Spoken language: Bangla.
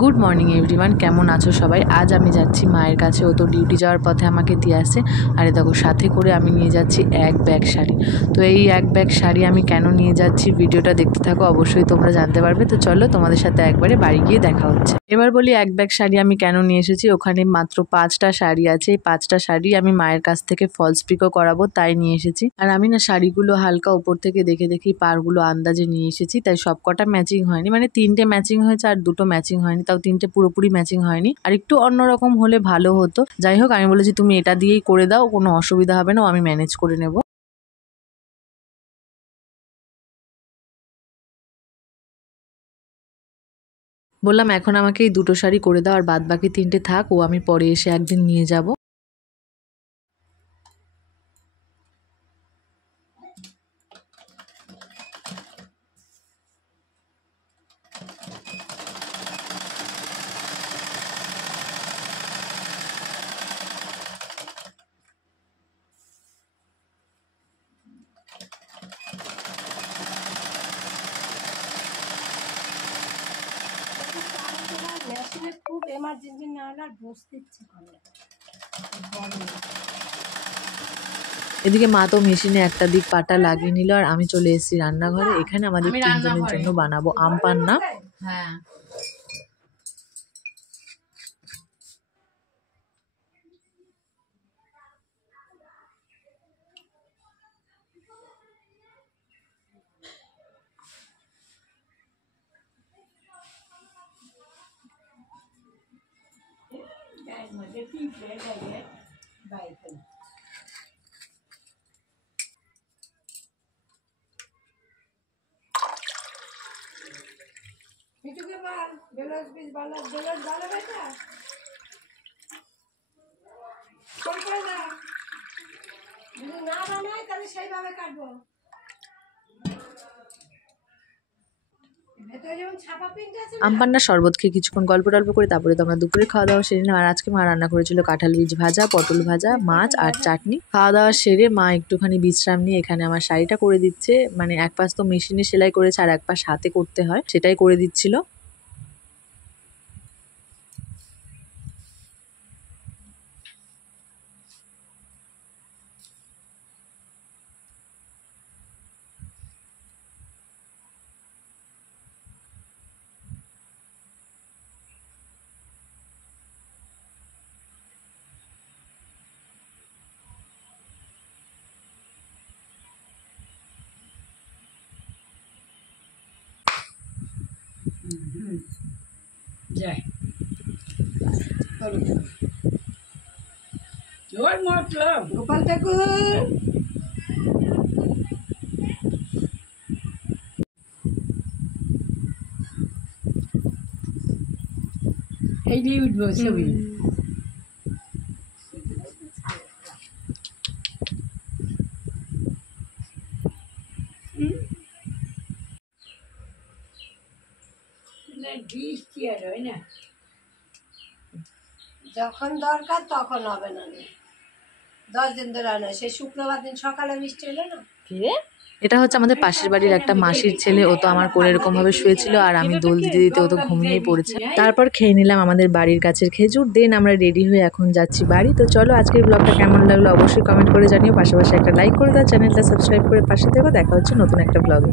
গুড মর্নিং এভরিওয়ান, কেমন আছো সবাই? আজ আমি যাচ্ছি মায়ের কাছে। ও তো ডিউটি যাওয়ার পথে আমাকে দিয়ে আসে। আরে দেখো, সাথে করে আমি নিয়ে যাচ্ছি এক ব্যাগ শাড়ি। তো এই এক ব্যাগ শাড়ি আমি কেন নিয়ে যাচ্ছি, ভিডিওটা দেখতে থাকো, অবশ্যই তোমরা জানতে পারবে। তো চলো তোমাদের সাথে একবারে বাড়ি গিয়ে দেখা হচ্ছে। এবার বলি এক ব্যাগ শাড়ি আমি কেন নিয়ে এসেছি। ওখানে মাত্র 5টা শাড়ি আছে। এই 5টা শাড়ি আমি মায়ের কাছ থেকে ফলস পিকও করাবো, তাই নিয়ে এসেছি। আর আমি না শাড়িগুলো হালকা উপর থেকে দেখে দেখি পাড়গুলো আন্দাজে নিয়ে এসেছি, তাই সবকটা ম্যাচিং হয়নি। মানে 3টে ম্যাচিং হয়েছে আর 2টো ম্যাচিং হয়নি, তাও 3টে পুরোপুরি ম্যাচিং হয়নি। আর একটু অন্যরকম হলে ভালো হতো। যাই হোক, আমি বলেছি তুমি এটা দিয়েই করে দাও, কোনো অসুবিধা হবে না, আমি ম্যানেজ করে নেব। বললাম এখন আমাকে এই 2টো শাড়ি করে দাও, আর বাদ বাকি 3টে থাক, ও আমি পরে এসে একদিন নিয়ে যাব। মেশিনে খুব এমার্জেন্সি না হলে আর বসতে ইচ্ছে করে না। এদিকে মা তো মেশিনে একটা দিক পাটা লাগিয়ে নিল, আর আমি চলে এসেছি রান্নাঘরে। এখানে আমাদের 3 জনের জন্য বানাবো আম পান্না। হ্যাঁ, মিঠুকে বল বেলস পিস বেলস ভালো বেটা কোন করে না, যদি না বানায় তাহলে সেইভাবে কাটবো। আম পান্নার শরবত খেয়ে কিছুক্ষণ গল্প টল্প করে তারপরে তো আমরা দুপুরে খাওয়া দাওয়া সেরে নিলাম। আর আজকে মা রান্না করেছিল কাঁঠাল বীজ ভাজা, পটল ভাজা, মাছ আর চাটনি। খাওয়া দাওয়া সেরে মা একটুখানি বিশ্রাম নিয়ে এখানে আমার শাড়িটা করে দিচ্ছে। মানে এক পাশ তো মেশিনে সেলাই করেছে আর এক পাশ হাতে করতে হয়, সেটাই করে দিচ্ছিল। যাই জোর মতলব গোপাল ঠাকুর এই দিয়ে উঠবো ছবি। বৃষ্টি আর হয় না, যখন দরকার তখন হবে না। 10 দিন ধরে হয় না, সেই শুক্রবার দিন সকালে বৃষ্টি হলো না। এটা হচ্ছে আমাদের পাশের বাড়ির একটা মাসির ছেলে। ও তো আমার কোলে এরকম ভাবে শুয়েছিল, আর আমি দোল দিতে দিতে ও তো ঘুমিয়েই পড়েছে। তারপর খেয়ে নিলাম আমাদের বাড়ির কাছের খেজুর। দেন আমরা রেডি হয়ে এখন যাচ্ছি বাড়ি। তো চলো, আজকের ব্লগটা কেমন লাগলো অবশ্যই কমেন্ট করে জানিও। পাশাপাশি একটা লাইক করে দাও, চ্যানেলটা সাবস্ক্রাইব করে পাশে থেকো। দেখা হচ্ছে নতুন একটা ব্লগে।